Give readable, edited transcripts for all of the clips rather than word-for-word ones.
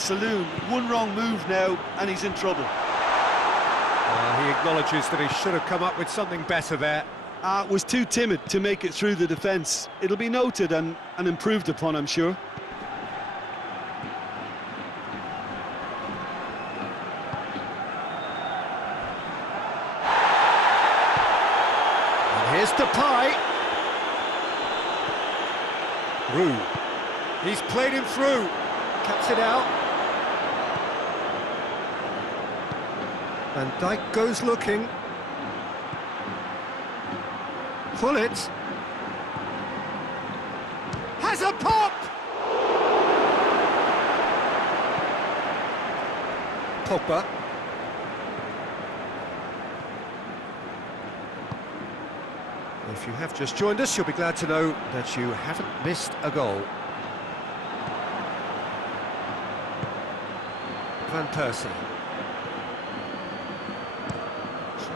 saloon. One wrong move now, and he's in trouble. He acknowledges that he should have come up with something better there. Was too timid to make it through the defence. It'll be noted and improved upon, I'm sure. And here's Depay. Rue. He's played him through. Cuts it out. Van Dijk goes looking. Pull it. Has a pop! Pogba. If you have just joined us, you'll be glad to know that you haven't missed a goal. Van Persie.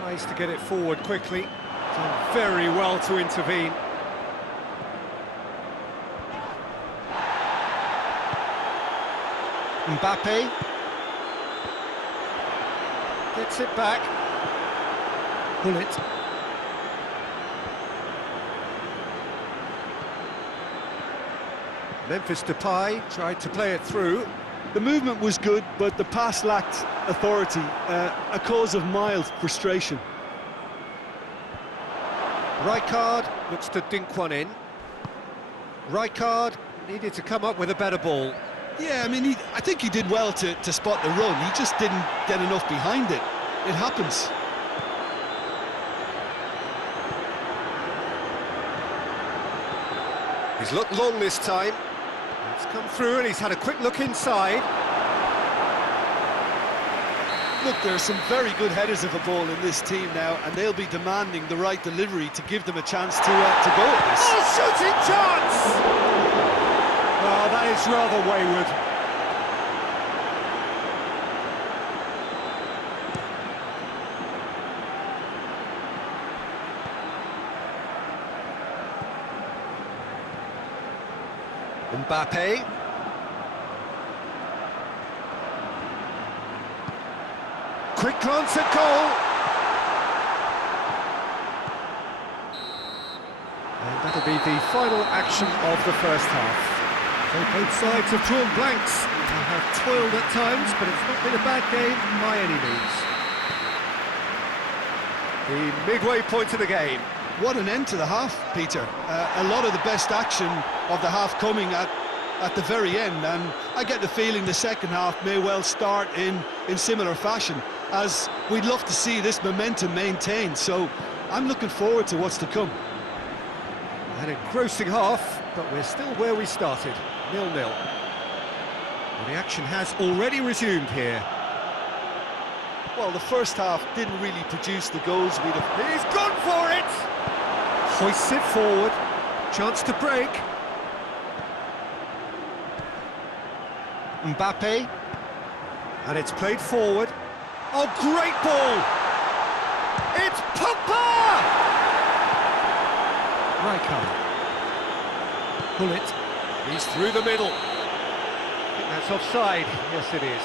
Tries to get it forward quickly. Done very well to intervene. Mbappe. Gets it back. Pull it. Memphis Depay tried to play it through. The movement was good, but the pass lacked authority, a cause of mild frustration. Rijkaard looks to dink one in. Rijkaard needed to come up with a better ball. Yeah, I mean, I think he did well to spot the run. He just didn't get enough behind it. It happens. He's looked long this time. It's come through and he's had a quick look inside. Look, there are some very good headers of a ball in this team now, and they'll be demanding the right delivery to give them a chance to go at this. Oh, shooting chance! Oh, that is rather wayward. Mbappe. Quick glance at goal. And that'll be the final action of the first half. So both sides have drawn blanks. They have toiled at times, but it's not been a bad game by any means. The midway point of the game. What an end to the half, Peter. A lot of the best action of the half coming at the very end, and I get the feeling the second half may well start in similar fashion, as we'd love to see this momentum maintained, so I'm looking forward to what's to come. An engrossing half, but we're still where we started, 0-0. Well, the action has already resumed here. Well, the first half didn't really produce the goals we'd have... He's gone for it! Hoists it forward, chance to break. Mbappe, and it's played forward. Oh, great ball! It's Pogba! Rijkaard. Pull it. He's through the middle. I think that's offside. Yes, it is.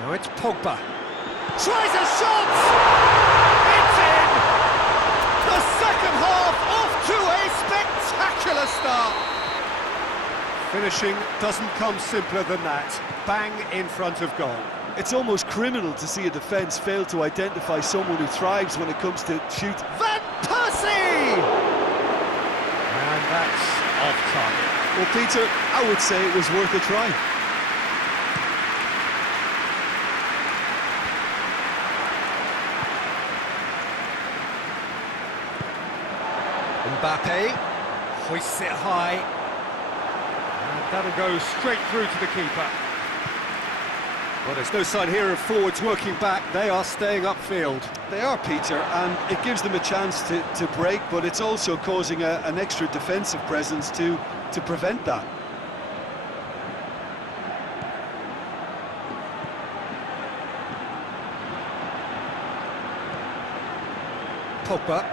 Now it's Pogba. Tries a shot! It's in! The second half off to a spectacular start! Finishing doesn't come simpler than that. Bang in front of goal. It's almost criminal to see a defence fail to identify someone who thrives when it comes to shoot. Van Persie! And that's off target. Well, Peter, I would say it was worth a try. Mbappe hoists it high, and that'll go straight through to the keeper. Well, there's no sign here of forwards working back. They are staying upfield. They are, Peter, and it gives them a chance to break, but it's also causing an extra defensive presence to prevent that. Pogba.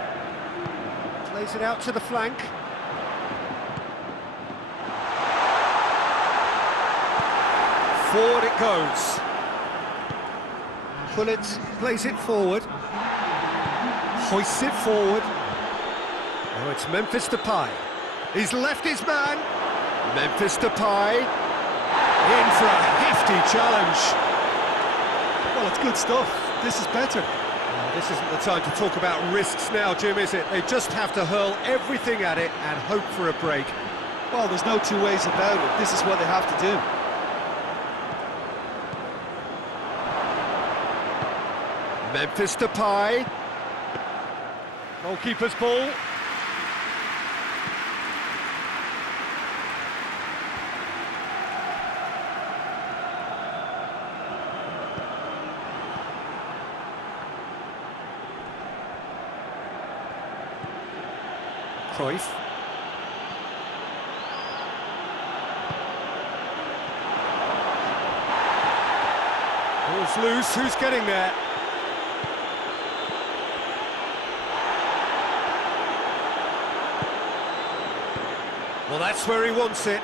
Plays it out to the flank. Forward it goes. Pullet plays it forward. Hoists it forward. Oh, it's Memphis Depay. He's left his man. Memphis Depay. In for a hefty challenge. Well, it's good stuff. This is better. This isn't the time to talk about risks now, Jim, is it? They just have to hurl everything at it and hope for a break. Well, there's no two ways about it. This is what they have to do. Memphis Depay. Goalkeeper's ball. Cruyff. Ball's loose, who's getting there? Well, that's where he wants it.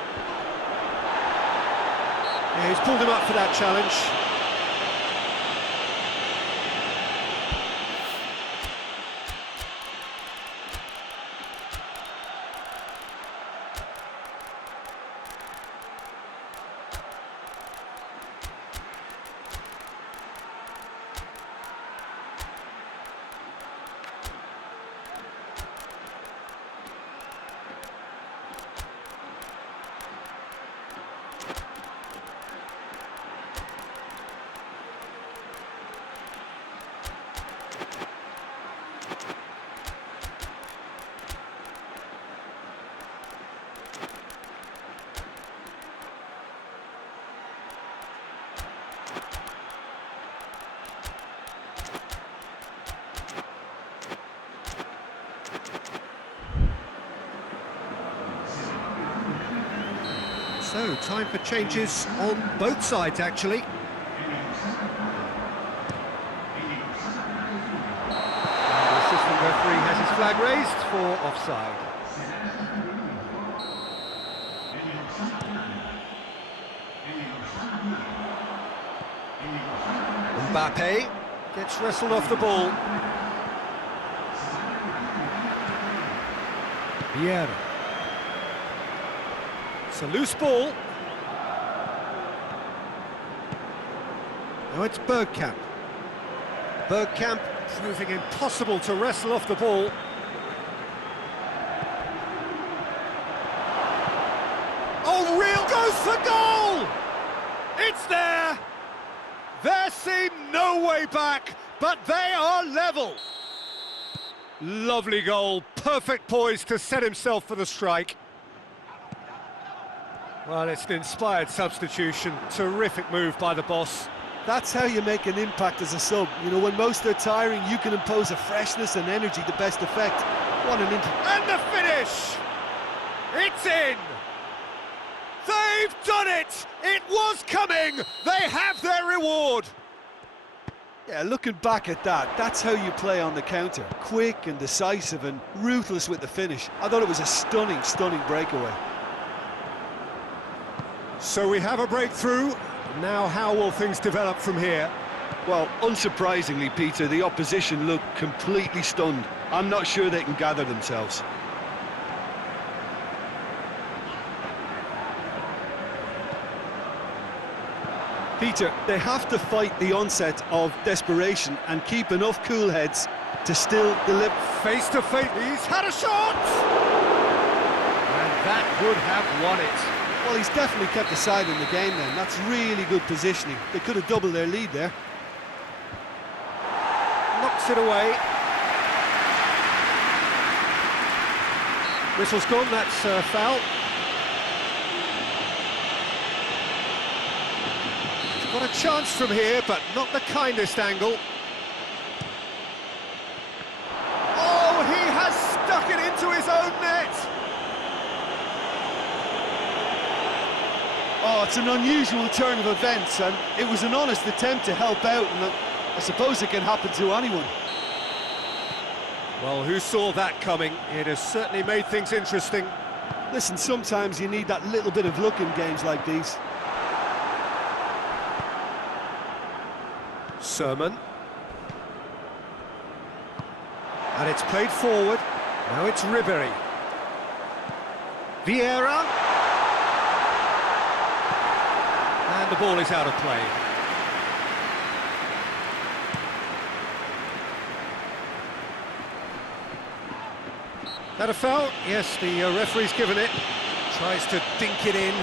Yeah, he's pulled him up for that challenge. So, time for changes on both sides, actually. And the assistant referee has his flag raised for offside. Mbappe gets wrestled off the ball. Vieira. It's a loose ball. Now it's Bergkamp. Bergkamp proving impossible to wrestle off the ball. Oh, Real goes for goal! It's there! There seemed no way back, but they are level. Lovely goal, perfect poise to set himself for the strike. Well, it's an inspired substitution, terrific move by the boss. That's how you make an impact as a sub. You know, when most are tiring, you can impose a freshness and energy to best effect. What an And the finish! It's in! They've done it! It was coming! They have their reward! Yeah, looking back at that, that's how you play on the counter. Quick and decisive and ruthless with the finish. I thought it was a stunning, stunning breakaway. So we have a breakthrough. Now how will things develop from here? Well, unsurprisingly, Peter, the opposition look completely stunned. I'm not sure they can gather themselves. Peter, they have to fight the onset of desperation and keep enough cool heads to still deliver. Face to face, he's had a shot! And that would have won it. Well, he's definitely kept the side in the game then. That's really good positioning. They could have doubled their lead there. Knocks it away. Whistle's gone, that's a foul. He's got a chance from here, but not the kindest angle. Oh, he has stuck it into his own net! Oh, it's an unusual turn of events, and it was an honest attempt to help out, and I suppose it can happen to anyone. Well, who saw that coming? It has certainly made things interesting. Listen, sometimes you need that little bit of luck in games like these. Sermon. And it's played forward. Now it's Ribery. Vieira. And the ball is out of play. That a foul? Yes, the referee's given it. Tries to dink it in.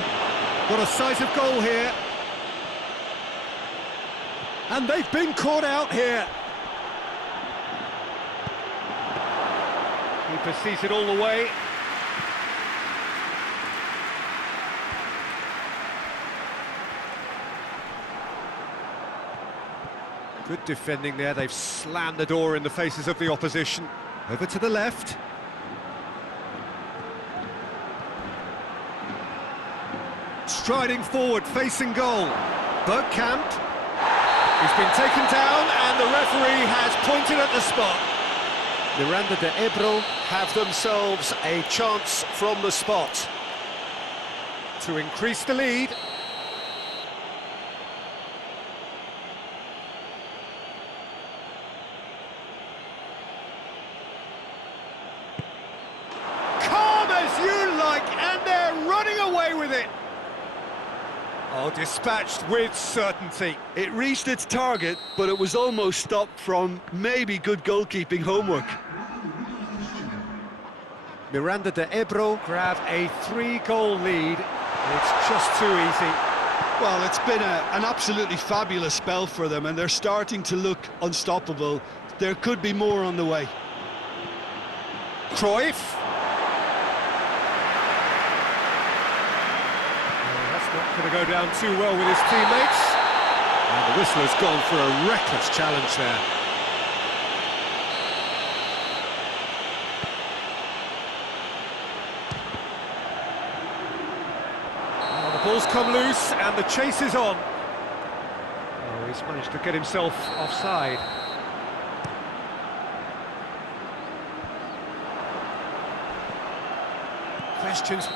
What a size of goal here. And they've been caught out here. Keeper sees it all the way. Good defending there. They've slammed the door in the faces of the opposition. Over to the left. Striding forward, facing goal. Bergkamp. He's been taken down and the referee has pointed at the spot. Miranda de Ebro have themselves a chance from the spot to increase the lead. Calm as you like, and they're running away with it. Oh, dispatched with certainty. It reached its target, but it was almost stopped from maybe good goalkeeping homework. Miranda de Ebro grab a 3-goal lead. It's just too easy. Well, it's been an absolutely fabulous spell for them, and they're starting to look unstoppable. There could be more on the way. Cruyff. Not going to go down too well with his teammates. And the whistle has gone for a reckless challenge there. Oh, the ball's come loose and the chase is on. Oh, he's managed to get himself offside. Questions.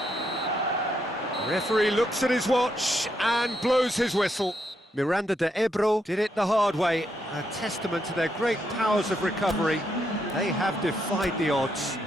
Referee looks at his watch and blows his whistle. Miranda de Ebro did it the hard way, a testament to their great powers of recovery. They have defied the odds.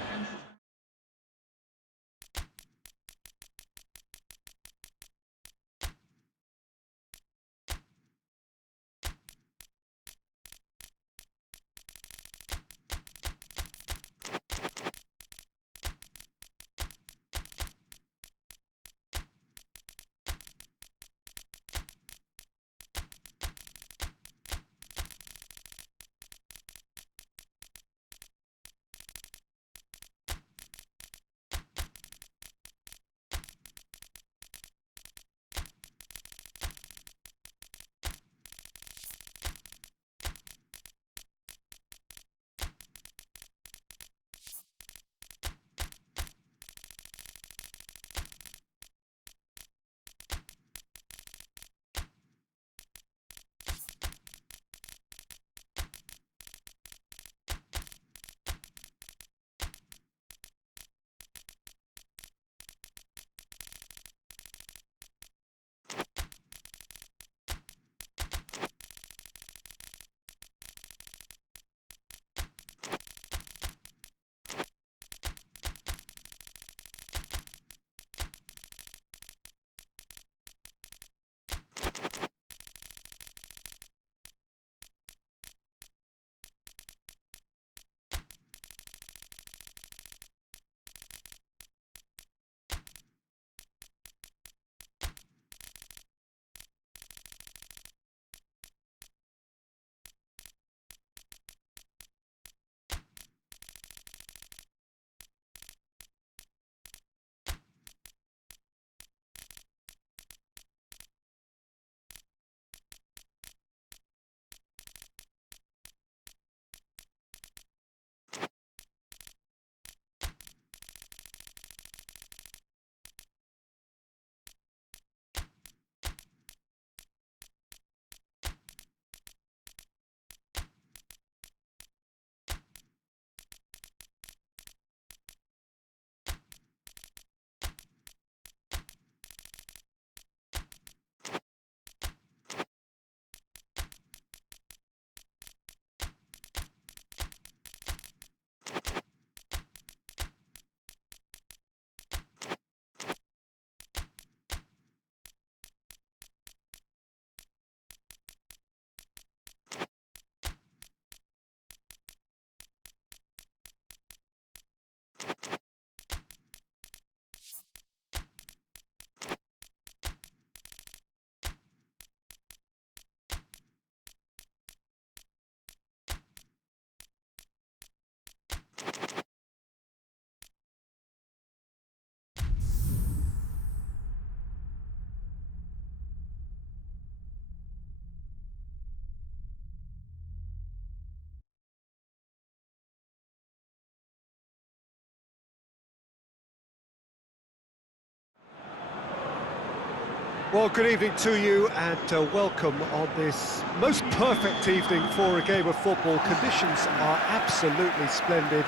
Well, good evening to you and welcome on this most perfect evening for a game of football. Conditions are absolutely splendid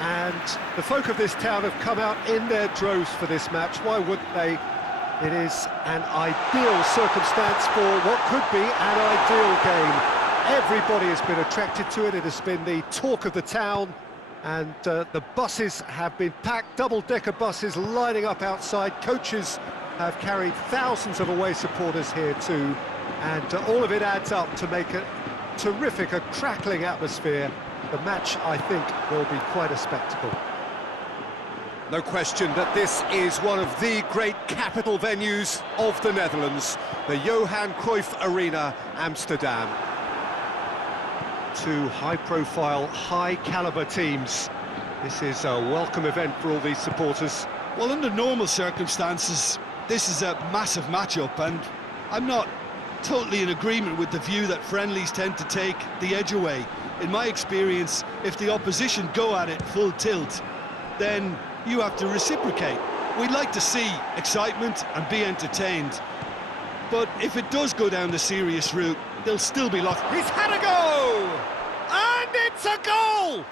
and the folk of this town have come out in their droves for this match. Why wouldn't they? It is an ideal circumstance for what could be an ideal game. Everybody has been attracted to it. It has been the talk of the town, and the buses have been packed, double-decker buses lining up outside. Coaches have carried thousands of away supporters here too, and all of it adds up to make a terrific, a crackling atmosphere. The match, I think, will be quite a spectacle. No question that this is one of the great capital venues of the Netherlands, the Johan Cruyff Arena, Amsterdam. Two high-profile, high-caliber teams. This is a welcome event for all these supporters. Well, under normal circumstances, this is a massive matchup, and I'm not totally in agreement with the view that friendlies tend to take the edge away. In my experience, if the opposition go at it full tilt, then you have to reciprocate. We'd like to see excitement and be entertained, but if it does go down the serious route, there'll still be lots. He's had a go! And it's a goal!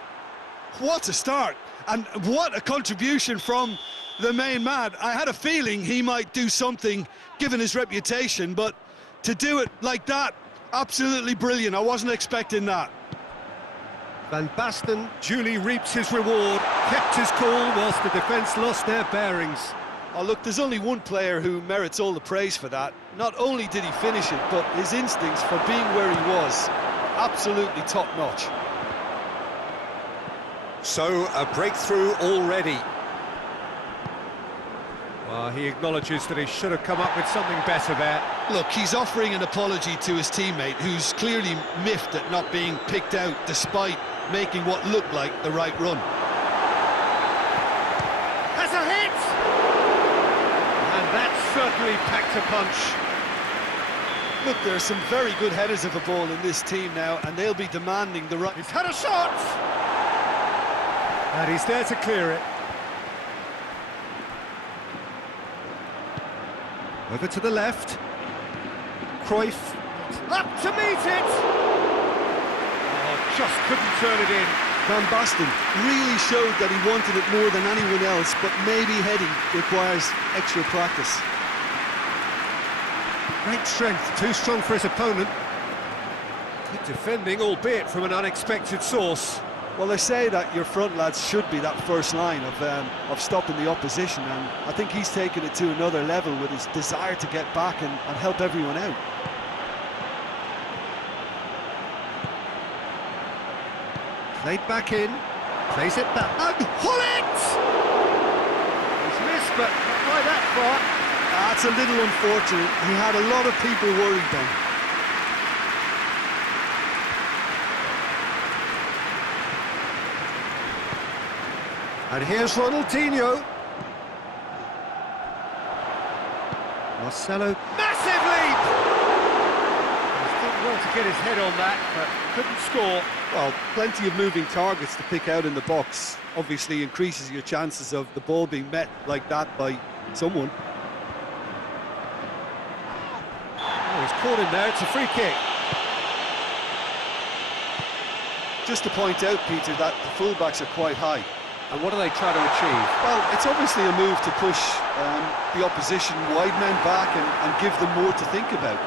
What a start, and what a contribution from the main man. I had a feeling he might do something, given his reputation, but to do it like that, absolutely brilliant. I wasn't expecting that. Van Basten duly reaps his reward, kept his cool whilst the defence lost their bearings. Oh look, there's only one player who merits all the praise for that. Not only did he finish it, but his instincts for being where he was, absolutely top-notch. So, a breakthrough already. Well, he acknowledges that he should have come up with something better there. Look, he's offering an apology to his teammate, who's clearly miffed at not being picked out despite making what looked like the right run. Has a hit! And that certainly packed a punch. Look, there are some very good headers of a ball in this team now, and they'll be demanding the right... He's had a shot! And he's there to clear it. Over to the left. Cruyff. Up to meet it! Oh, just couldn't turn it in. Van Basten really showed that he wanted it more than anyone else, but maybe heading requires extra practice. Great strength, too strong for his opponent. Good defending, albeit from an unexpected source. Well, they say that your front lads should be that first line of stopping the opposition, and I think he's taken it to another level with his desire to get back and help everyone out. Played back in, plays it back, and Hullet! He's missed, but not by that far. That's a little unfortunate. He had a lot of people worried then. And here's Ronaldinho. Marcelo. Massive leap! He's done well to get his head on that, but couldn't score. Well, plenty of moving targets to pick out in the box. Obviously increases your chances of the ball being met like that by someone. Oh, he's caught in there, it's a free kick. Just to point out, Peter, that the fullbacks are quite high. And what do they try to achieve? Well, it's obviously a move to push the opposition wide men back and give them more to think about.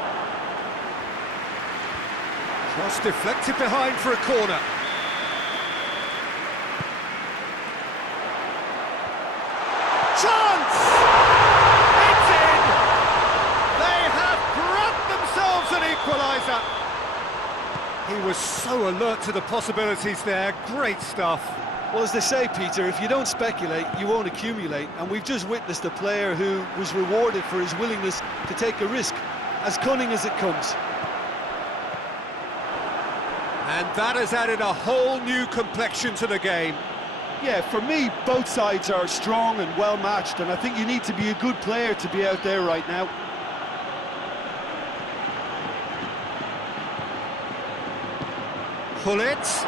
Cross deflected behind for a corner. Chance! It's in! They have brought themselves an equaliser. He was so alert to the possibilities there. Great stuff. Well, as they say, Peter, if you don't speculate, you won't accumulate. And we've just witnessed a player who was rewarded for his willingness to take a risk, as cunning as it comes. And that has added a whole new complexion to the game. Yeah, for me, both sides are strong and well-matched, and I think you need to be a good player to be out there right now. Hullet.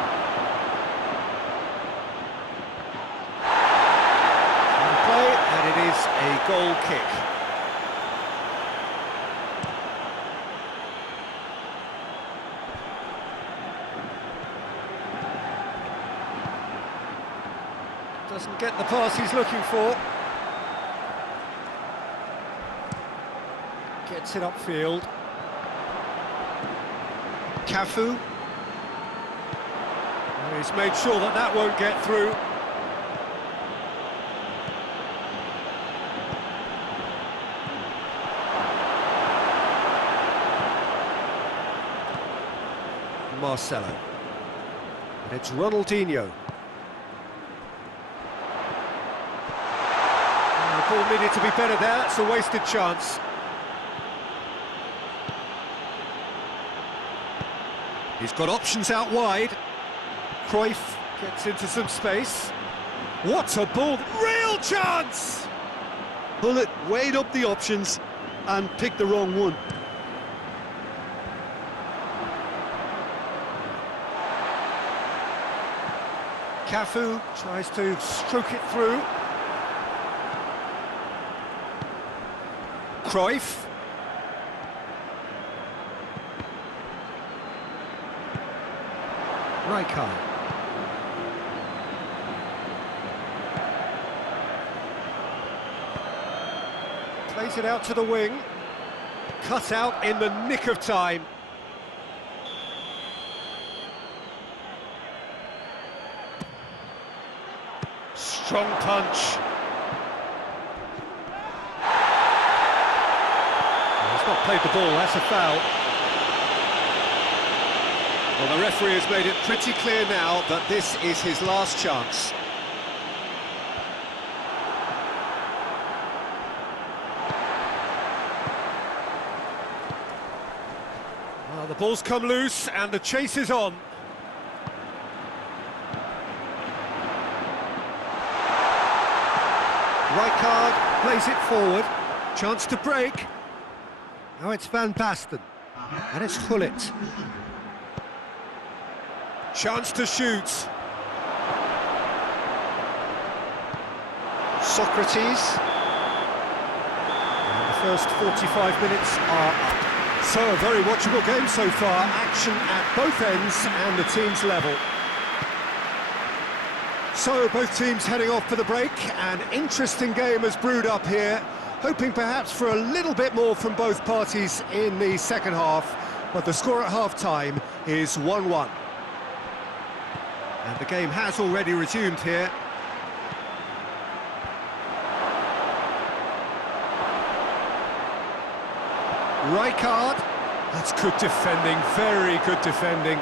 And it is a goal kick. Doesn't get the pass he's looking for. Gets it upfield. Cafu. He's made sure that that won't get through. Marcelo. And it's Ronaldinho. The ball needed to be better there, it's a wasted chance. He's got options out wide. Cruyff gets into some space. What a ball! Real chance! Pull it, weighed up the options and picked the wrong one. Cafu tries to stroke it through. Cruyff. Rijkaard. Plays it out to the wing. Cut out in the nick of time. Strong punch. He's not played the ball, that's a foul. Well, the referee has made it pretty clear now that this is his last chance. Well, the ball's come loose and the chase is on. Rijkaard plays it forward, chance to break. Now it's Van Basten, and it's Gullit. Chance to shoot. Socrates. And the first 45 minutes are up. So a very watchable game so far, action at both ends and the team's level. So, both teams heading off for the break. An interesting game has brewed up here, hoping perhaps for a little bit more from both parties in the second half, but the score at half-time is 1-1. And the game has already resumed here. Rijkaard, that's good defending, very good defending.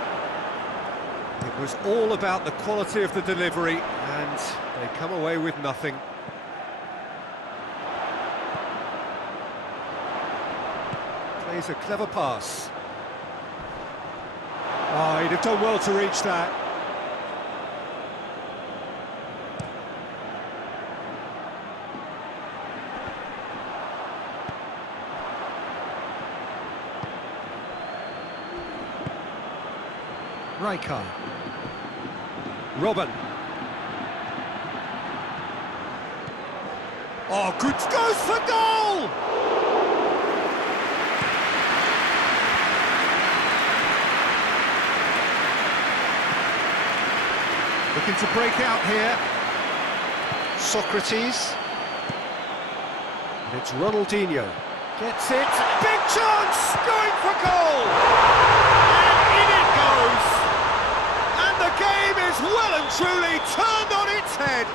It was all about the quality of the delivery, and they come away with nothing. Plays a clever pass. Oh, he'd have done well to reach that. Rijkaard. Robben. Oh, good, goes for goal! Looking to break out here. Socrates. And it's Ronaldinho. Gets it. Big chance! Going for goal! And in it goes! And the game is well and truly turned on its head.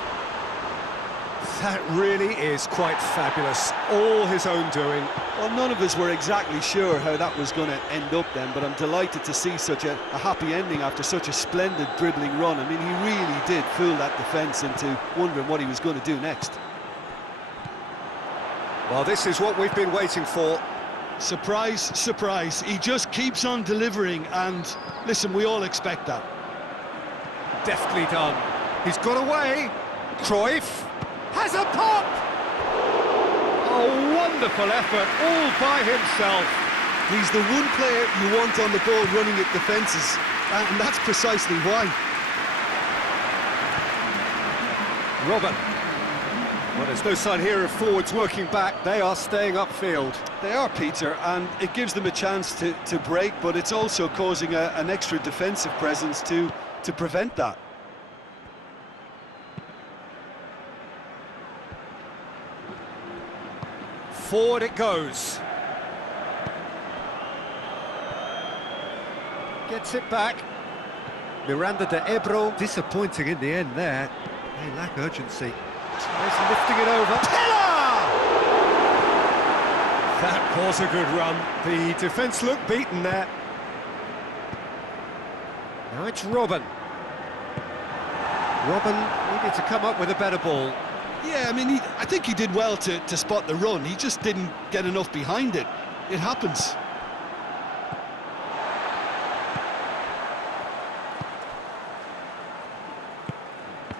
That really is quite fabulous. All his own doing. Well, none of us were exactly sure how that was going to end up then, but I'm delighted to see such a happy ending after such a splendid dribbling run. I mean, he really did fool that defence into wondering what he was going to do next. Well, this is what we've been waiting for. Surprise, surprise. He just keeps on delivering, and listen, we all expect that. Deftly done. He's got away. Cruyff has a pop! A wonderful effort, all by himself. He's the one player you want on the ball running at defences, and that's precisely why. Robben. Well, there's no sign here of forwards working back. They are staying upfield. They are, Peter, and it gives them a chance to break, but it's also causing an extra defensive presence to prevent that. Forward it goes. Gets it back. Miranda de Ebro, disappointing in the end there. They lack urgency. Tries lifting it over. Pillar! That was a good run. The defence looked beaten there. Now it's Robin. Robin needed to come up with a better ball. Yeah, I mean, I think he did well to spot the run. He just didn't get enough behind it. It happens.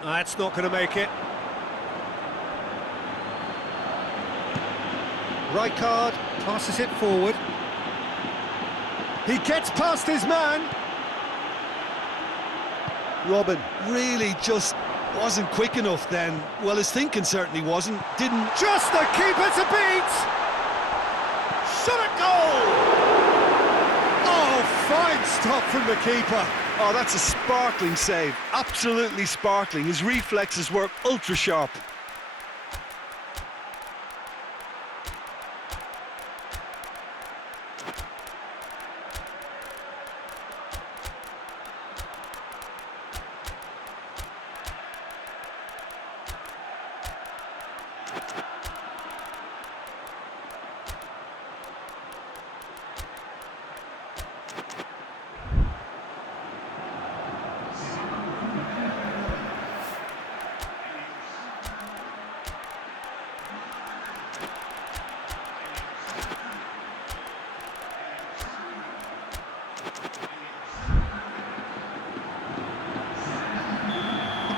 That's not going to make it. Rijkaard passes it forward. He gets past his man. Robin really just wasn't quick enough then. Well, his thinking certainly wasn't. Didn't... Just the keeper to beat! Shot at goal! Oh, fine stop from the keeper. Oh, that's a sparkling save. Absolutely sparkling. His reflexes were ultra sharp.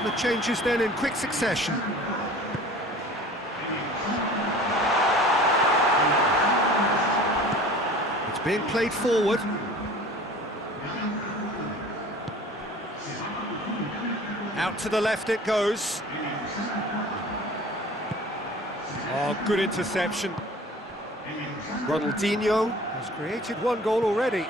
The changes then in quick succession. It's being played forward. Out to the left it goes. Oh, good interception. Ronaldinho has created one goal already.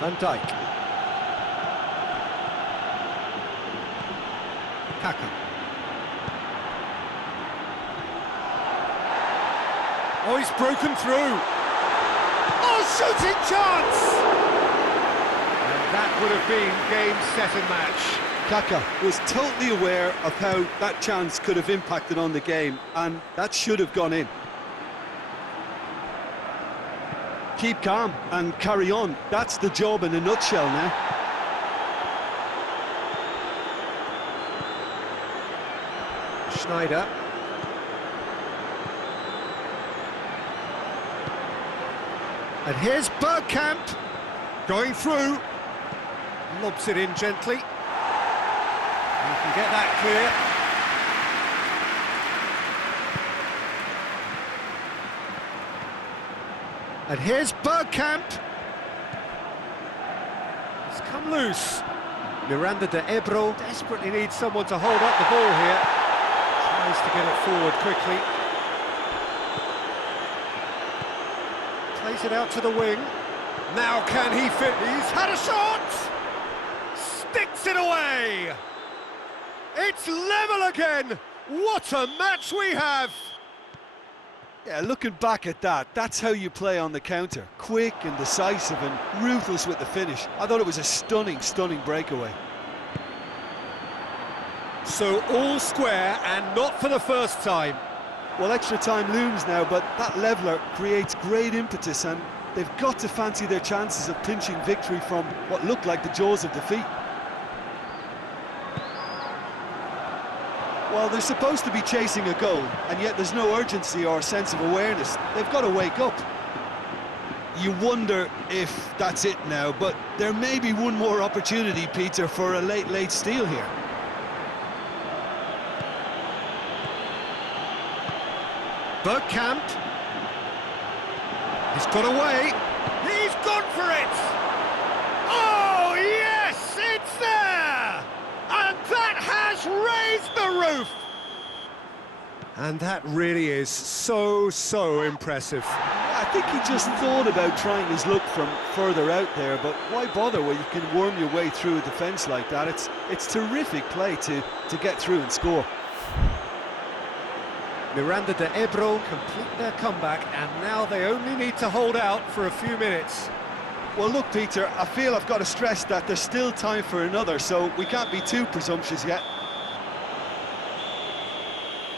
Van Dijk. Kaka. Oh, he's broken through. Oh, shooting chance! And that would have been game, set and match. Kaka was totally aware of how that chance could have impacted on the game, and that should have gone in. Keep calm and carry on. That's the job in a nutshell now. Schneider. And here's Bergkamp going through. Lobs it in gently. You can get that clear. And here's Bergkamp. It's come loose. Miranda de Ebro desperately needs someone to hold up the ball here. Tries to get it forward quickly. Plays it out to the wing. Now can he fit? He's had a shot! Sticks it away! It's level again! What a match we have! Yeah, looking back at that, that's how you play on the counter. Quick and decisive and ruthless with the finish. I thought it was a stunning, stunning breakaway. So all square and not for the first time. Well, extra time looms now, but that leveller creates great impetus and they've got to fancy their chances of clinching victory from what looked like the jaws of defeat. Well, they're supposed to be chasing a goal, and yet there's no urgency or sense of awareness. They've got to wake up. You wonder if that's it now, but there may be one more opportunity, Peter, for a late steal here. Bergkamp. He's got away. He's gone for it! Oh, yes! It's there! And that has raised the roof! And that really is so impressive. I think he just thought about trying his luck from further out there, but why bother when you can worm your way through a defence like that? It's terrific play to get through and score. Miranda de Ebro complete their comeback, and now they only need to hold out for a few minutes. Well, look, Peter, I feel I've got to stress that there's still time for another, so we can't be too presumptuous yet.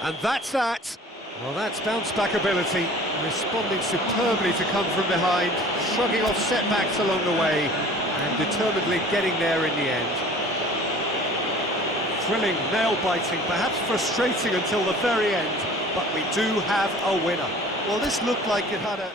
And that's that. Well, that's bounce-back ability, responding superbly to come from behind, shrugging off setbacks along the way, and determinedly getting there in the end. Thrilling, nail-biting, perhaps frustrating until the very end, but we do have a winner. Well, this looked like it had a...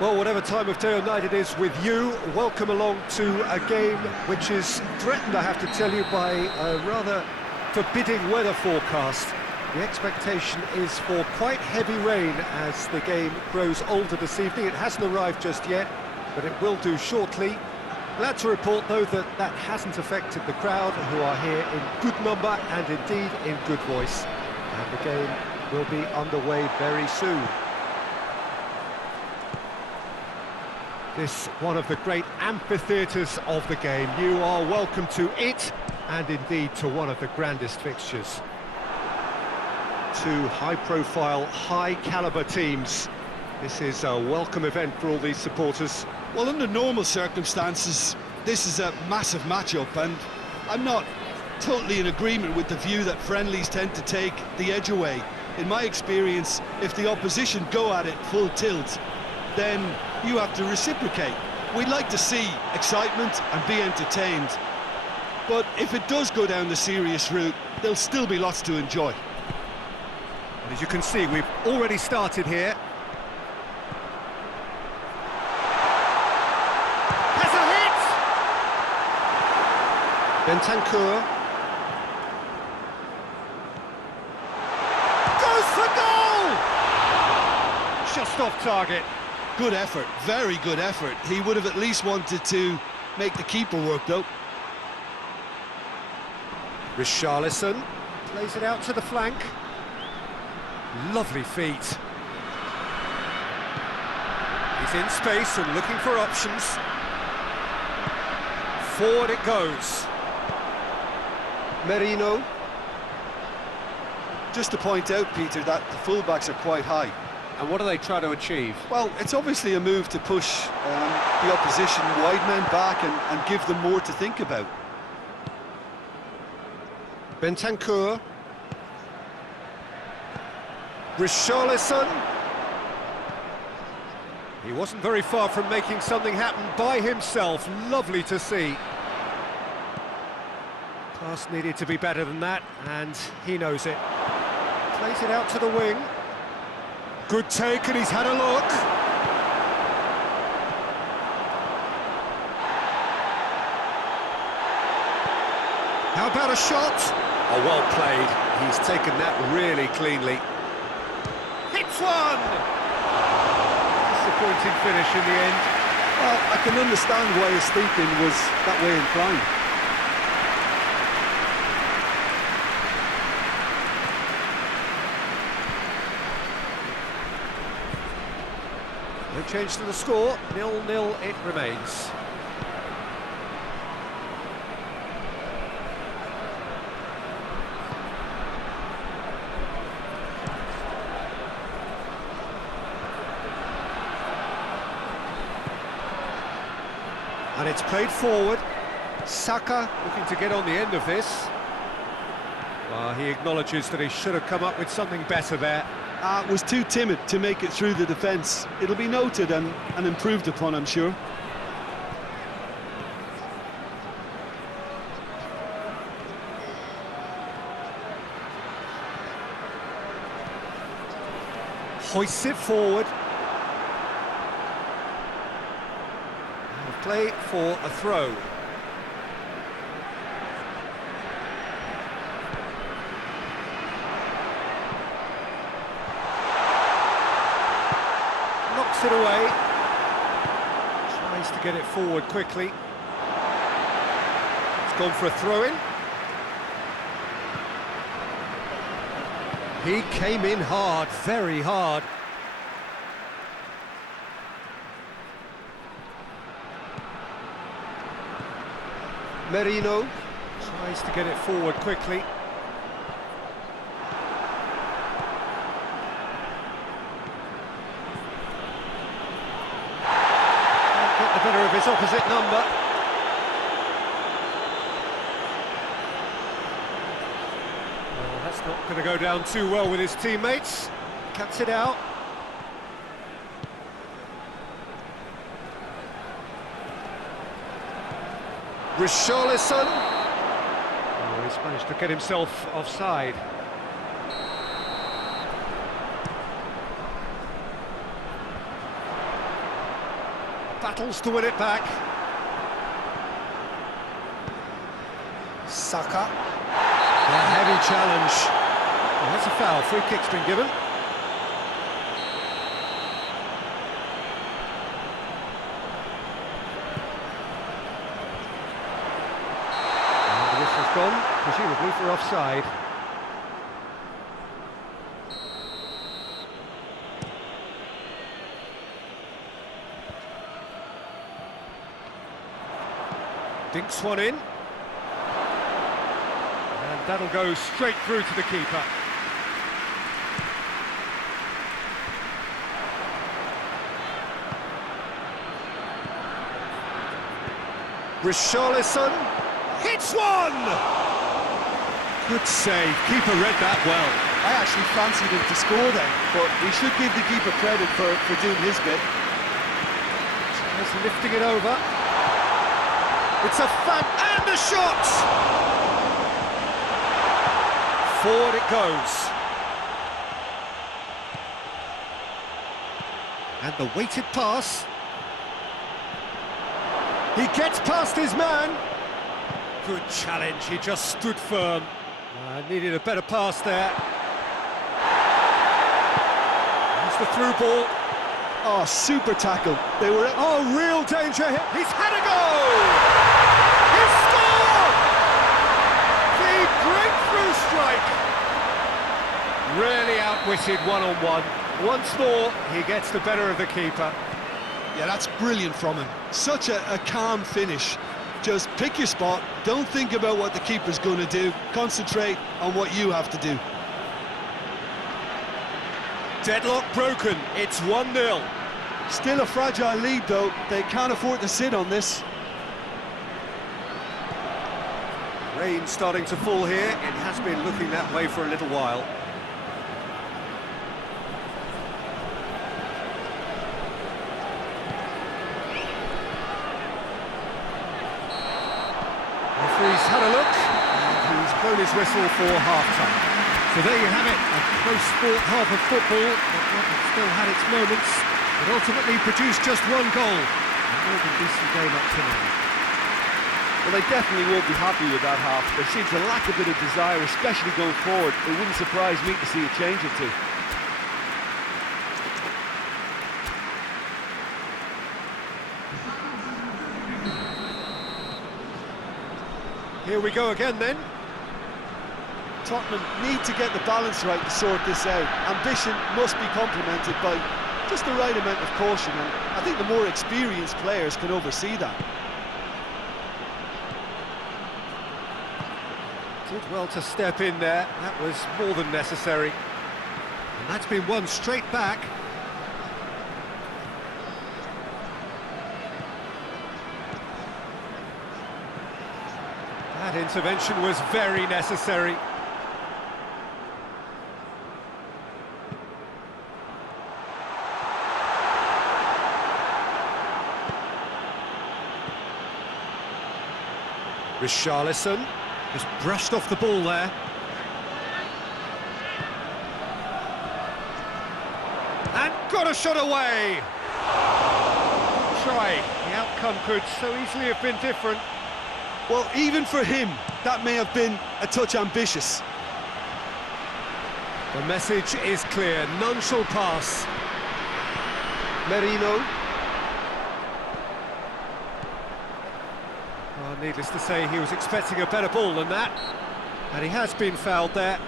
Well, whatever time of day or night it is with you, welcome along to a game which is threatened, I have to tell you, by a rather forbidding weather forecast. The expectation is for quite heavy rain as the game grows older this evening. It hasn't arrived just yet, but it will do shortly. Glad to report, though, that that hasn't affected the crowd, who are here in good number and indeed in good voice. And the game will be underway very soon. This one of the great amphitheatres of the game. You are welcome to it, and indeed to one of the grandest fixtures. Two high-profile, high-caliber teams. This is a welcome event for all these supporters. Well, under normal circumstances, this is a massive matchup, and I'm not totally in agreement with the view that friendlies tend to take the edge away. In my experience, if the opposition go at it full tilt, then you have to reciprocate. We'd like to see excitement and be entertained, but if it does go down the serious route, there'll still be lots to enjoy. And as you can see, we've already started here. Has a hit! Bentancur. Goes for goal! Just off target. Good effort, very good effort. He would have at least wanted to make the keeper work, though. Richarlison plays it out to the flank. Lovely feet. He's in space and looking for options. Forward it goes. Merino. Just to point out, Peter, that the fullbacks are quite high. And what do they try to achieve? Well, it's obviously a move to push the opposition wide men back and give them more to think about. Bentancur. Richarlison. He wasn't very far from making something happen by himself. Lovely to see. Pass needed to be better than that, and he knows it. Plays it out to the wing. Good take, and he's had a look. How about a shot? Oh, well played. He's taken that really cleanly. Hits one! Disappointing finish in the end. Well, I can understand why his thinking was that way inclined. No change to the score, 0-0 it remains. And it's played forward. Saka looking to get on the end of this. Well, he acknowledges that he should have come up with something better there. Was too timid to make it through the defence. It'll be noted and improved upon, I'm sure. Hoists it forward. And a play for a throw. Knocks it away. Tries to get it forward quickly. It's gone for a throw-in. He came in hard, very hard. Merino tries to get it forward quickly. Can't get the better of his opposite number. Well, that's not going to go down too well with his teammates. Cuts it out. Richarlison. Oh, he's managed to get himself offside. Battles to win it back. Saka. A heavy challenge. Oh, that's a foul. Free kick's been given. Gone, presumably for offside. Dinks one in. And that'll go straight through to the keeper. Richarlison. Hits one! Good save, keeper read that well. I actually fancied him to score then, but we should give the keeper credit for doing his bit. Just lifting it over. It's a and a shot! Forward it goes. And the weighted pass. He gets past his man. Good challenge, he just stood firm. Needed a better pass there. Here's the through ball. Oh, super tackle. They were... Oh, real danger here. He's had a go! He's scored! The breakthrough strike! Really outwitted one-on-one. Once more, he gets the better of the keeper. Yeah, that's brilliant from him. Such a calm finish. Just pick your spot, don't think about what the keeper's going to do, concentrate on what you have to do. Deadlock broken, it's 1-0. Still a fragile lead though, they can't afford to sit on this. Rain starting to fall here, it has been looking that way for a little while. Referee's had a look, and he's blown his whistle for half-time. So there you have it, a close fought half of football, but one that still had its moments, but ultimately produced just one goal. A more than decent game up to now. Well, they definitely won't be happy with that half. There seems to lack a bit of desire, especially going forward. It wouldn't surprise me to see a change or two. Here we go again then. Tottenham need to get the balance right to sort this out. Ambition must be complemented by just the right amount of caution, and I think the more experienced players can oversee that. Did well to step in there, that was more than necessary. And that's been won straight back. That intervention was very necessary. Richarlison just brushed off the ball there. And got a shot away! Try. The outcome could so easily have been different. Well, even for him, that may have been a touch ambitious. The message is clear, none shall pass. Merino. Well, needless to say, he was expecting a better ball than that. And he has been fouled there.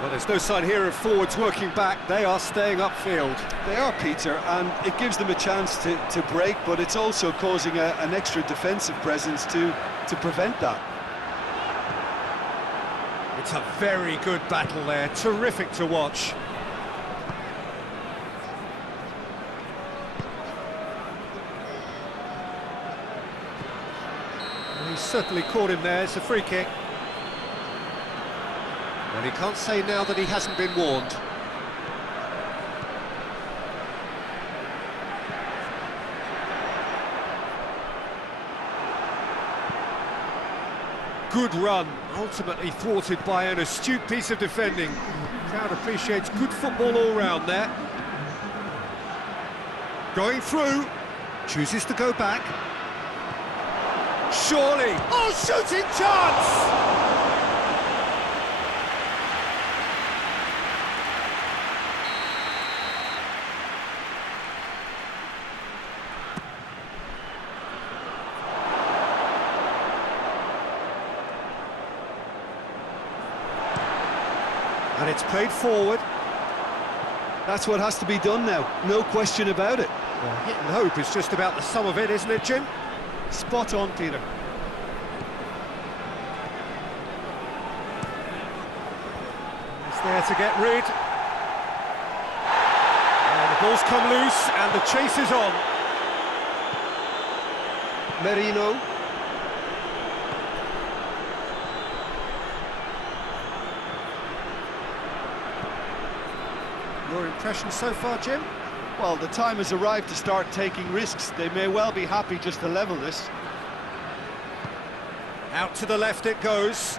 Well, there's no sign here of forwards working back. They are staying upfield. They are, Peter, and it gives them a chance to break, but it's also causing an extra defensive presence to prevent that. It's a very good battle there, terrific to watch. Well, he's certainly caught him there, it's a free kick. And he can't say now that he hasn't been warned. Good run, ultimately thwarted by an astute piece of defending. The crowd appreciates good football all round there. Going through, chooses to go back. Surely, oh, shooting chance! And it's played forward. That's what has to be done now, no question about it. Well, hit and hope is just about the sum of it, isn't it, Jim? Spot on, Peter. It's there to get rid. And the ball's come loose and the chase is on. Merino. Your impression so far, Jim? Well, the time has arrived to start taking risks. They may well be happy just to level this. Out to the left it goes.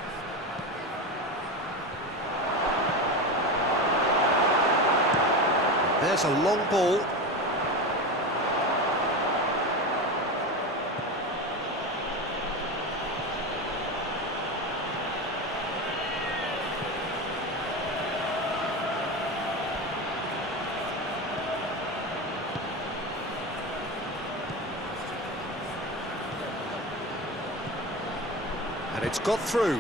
There's a long ball. And it's got through.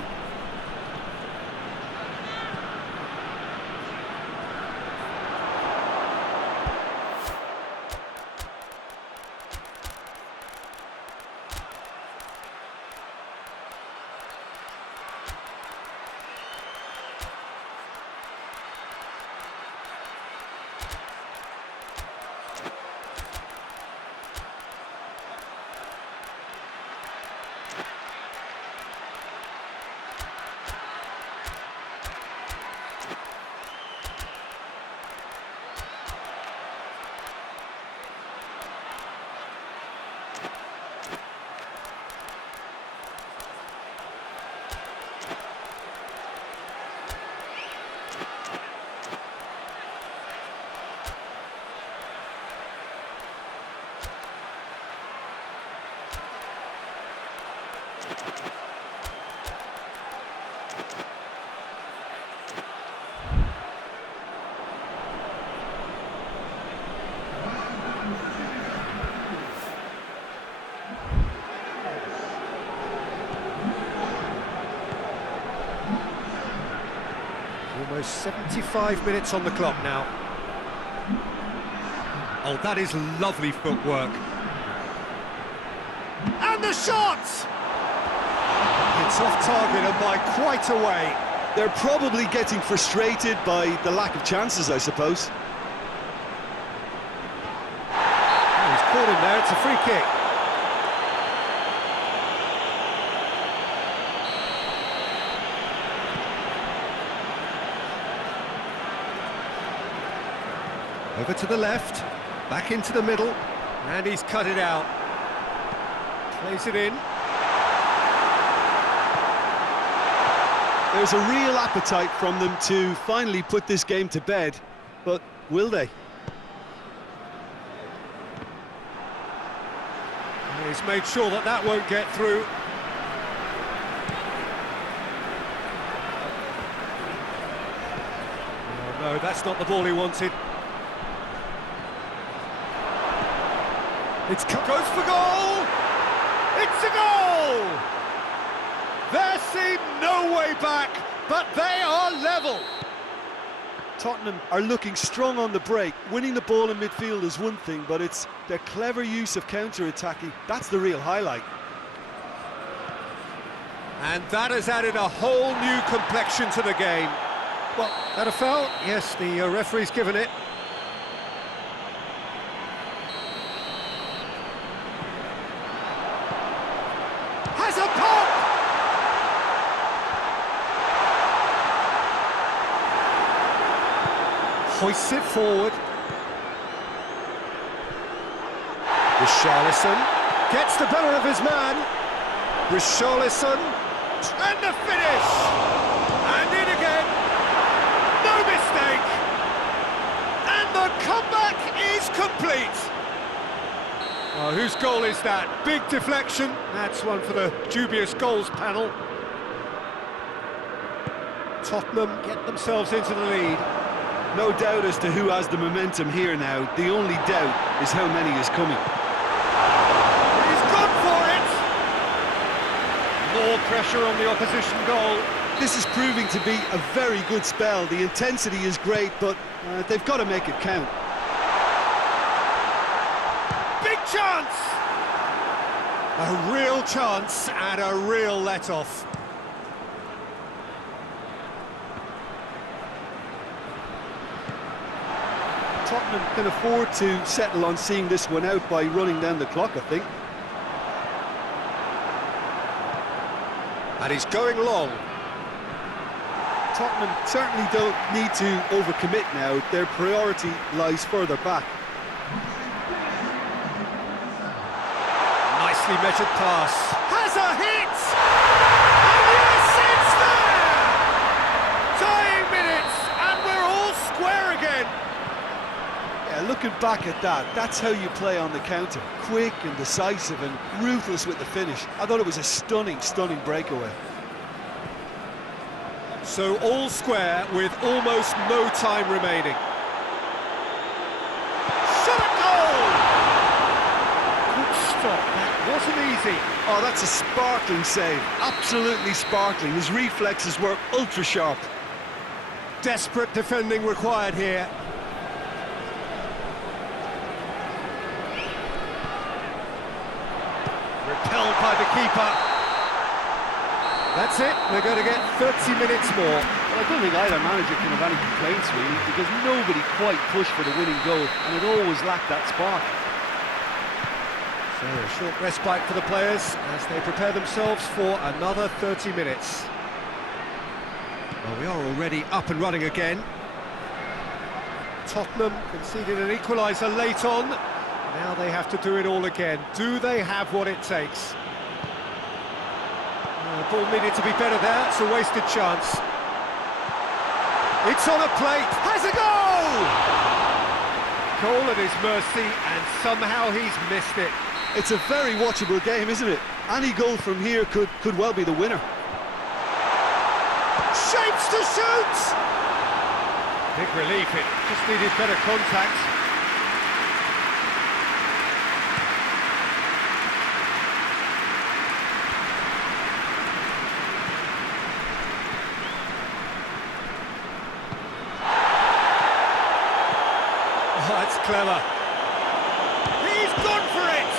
Almost 75 minutes on the clock now. Oh, that is lovely footwork. And the shot! It's off target and by quite a way. They're probably getting frustrated by the lack of chances, I suppose. Oh, he's caught him there, it's a free kick. Over to the left, back into the middle, and he's cut it out. Plays it in. There's a real appetite from them to finally put this game to bed, but will they? And he's made sure that that won't get through. Oh, no, that's not the ball he wanted. Goes for goal! It's a goal! There seemed no way back, but they are level. Tottenham are looking strong on the break. Winning the ball in midfield is one thing, but it's their clever use of counter-attacking. That's the real highlight. And that has added a whole new complexion to the game. Well, that a foul? Yes, the referee's given it. Has a pop! Hoists it forward. Richarlison gets the better of his man. Richarlison, and the finish! And in again. No mistake. And the comeback is complete. Oh, whose goal is that? Big deflection. That's one for the dubious goals panel. Tottenham get themselves into the lead. No doubt as to who has the momentum here now. The only doubt is how many is coming. He's gone for it! More pressure on the opposition goal. This is proving to be a very good spell. The intensity is great, but they've got to make it count. Big chance! A real chance and a real let-off. Tottenham can afford to settle on seeing this one out by running down the clock, I think. And he's going long. Tottenham certainly don't need to overcommit now. Their priority lies further back. Nicely measured pass. Has a hit! And yes, it's there! Tying minutes, and we're all square again. looking back at that, that's how you play on the counter. Quick and decisive and ruthless with the finish. I thought it was a stunning, stunning breakaway. So all square with almost no time remaining. Shot at goal! Good stop, that wasn't easy. Oh, that's a sparkling save. Absolutely sparkling. His reflexes were ultra sharp. Desperate defending required here. Repelled by the keeper. That's it, we're going to get 30 minutes more. Well, I don't think either manager can have any complaints, really, because nobody quite pushed for the winning goal, and it always lacked that spark. So a short respite for the players as they prepare themselves for another 30 minutes. Well, we are already up and running again. Tottenham conceded an equaliser late on. Now they have to do it all again. Do they have what it takes? The ball needed to be better there. It's a wasted chance. It's on a plate. Has a goal! Goal at his mercy, and somehow he's missed it. It's a very watchable game, isn't it? Any goal from here could well be the winner. Shapes to shoot! Big relief, it just needed better contact. Oh, that's clever. He's gone for it!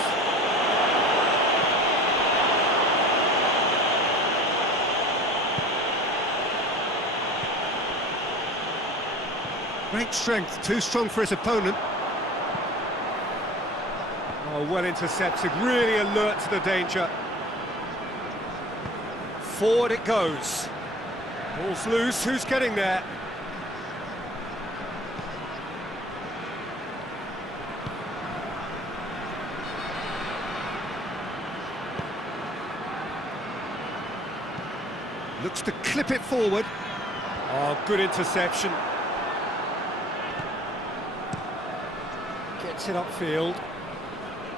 Great strength, too strong for his opponent. Oh, well intercepted, really alert to the danger. Forward it goes. Ball's loose, who's getting there? Looks to clip it forward. Oh, good interception. Gets it upfield.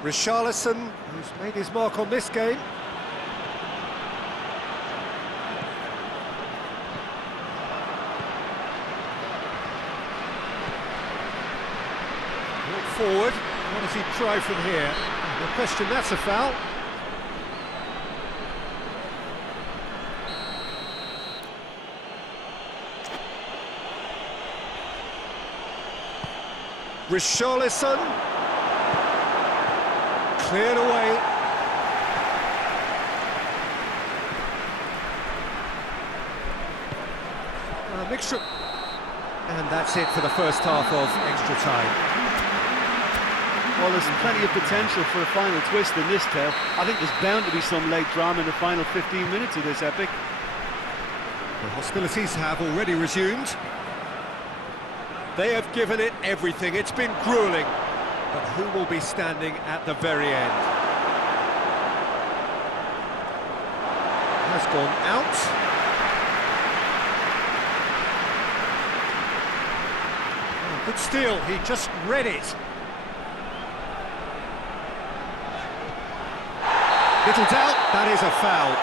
Richarlison, who's made his mark on this game. Brought forward. What does he try from here? No question, that's a foul. Richarlison, cleared away. A mixture, and that's it for the first half of extra time. Well, there's plenty of potential for a final twist in this tale. I think there's bound to be some late drama in the final 15 minutes of this epic. The hostilities have already resumed. They have given it everything. It's been gruelling. But who will be standing at the very end? Has gone out. Oh, good steal. He just read it. Little doubt, that is a foul.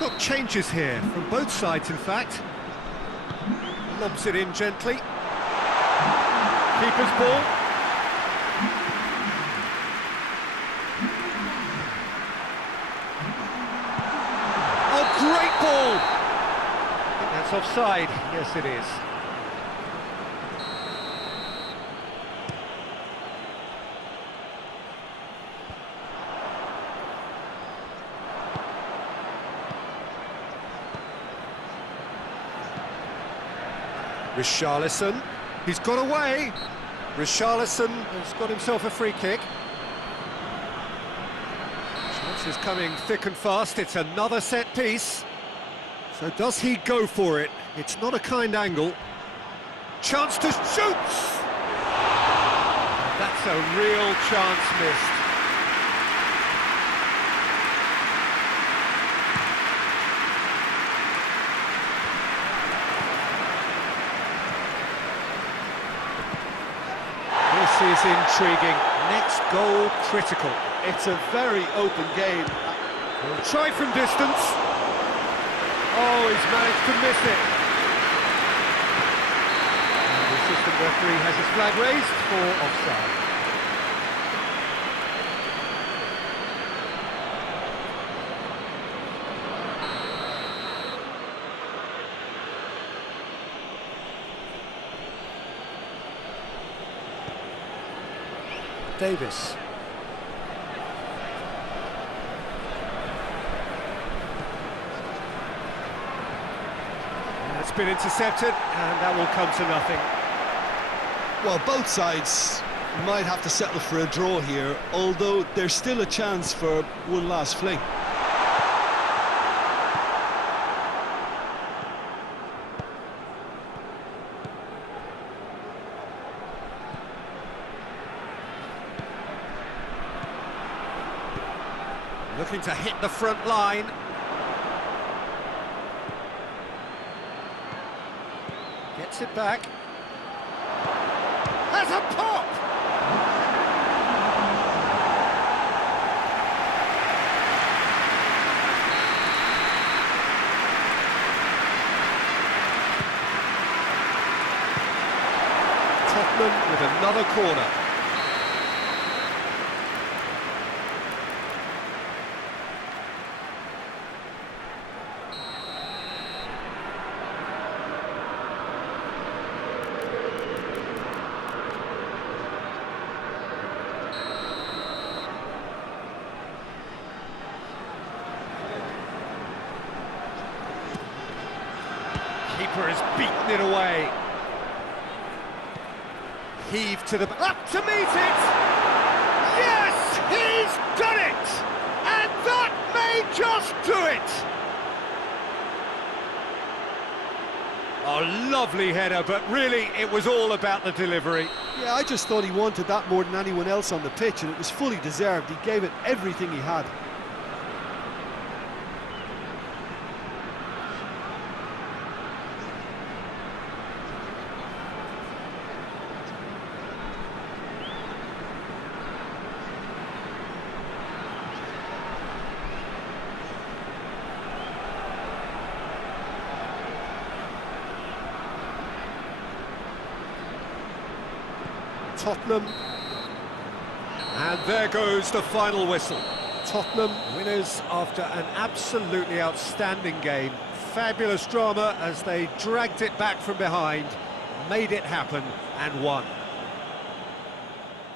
Got changes here from both sides, in fact. Lobs it in gently. Keeper's ball. Oh, great ball! I think that's offside. Yes, it is. Richarlison, he's got away. Richarlison has got himself a free kick. Chance is coming thick and fast, it's another set piece. So does he go for it? It's not a kind angle. Chance to shoot! That's a real chance missed. This is intriguing. Next goal critical. It's a very open game. We'll try from distance. Oh, he's managed to miss it. And the assistant referee has his flag raised for offside. Davis. It's been intercepted, and that will come to nothing. Well, both sides might have to settle for a draw here, although there's still a chance for one last fling. Looking to hit the front line. Gets it back. Has a pop! Tottenham with another corner. Keeper has beaten it away. Heave to the... up to meet it! Yes! He's done it! And that may just do it! A lovely header, but really it was all about the delivery. Yeah, I just thought he wanted that more than anyone else on the pitch, and it was fully deserved. He gave it everything he had. Tottenham, and there goes the final whistle. Tottenham winners after an absolutely outstanding game. Fabulous drama as they dragged it back from behind, made it happen and won.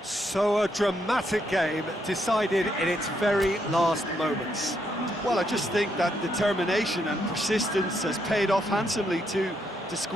So a dramatic game decided in its very last moments. Well, I just think that determination and persistence has paid off handsomely to squeeze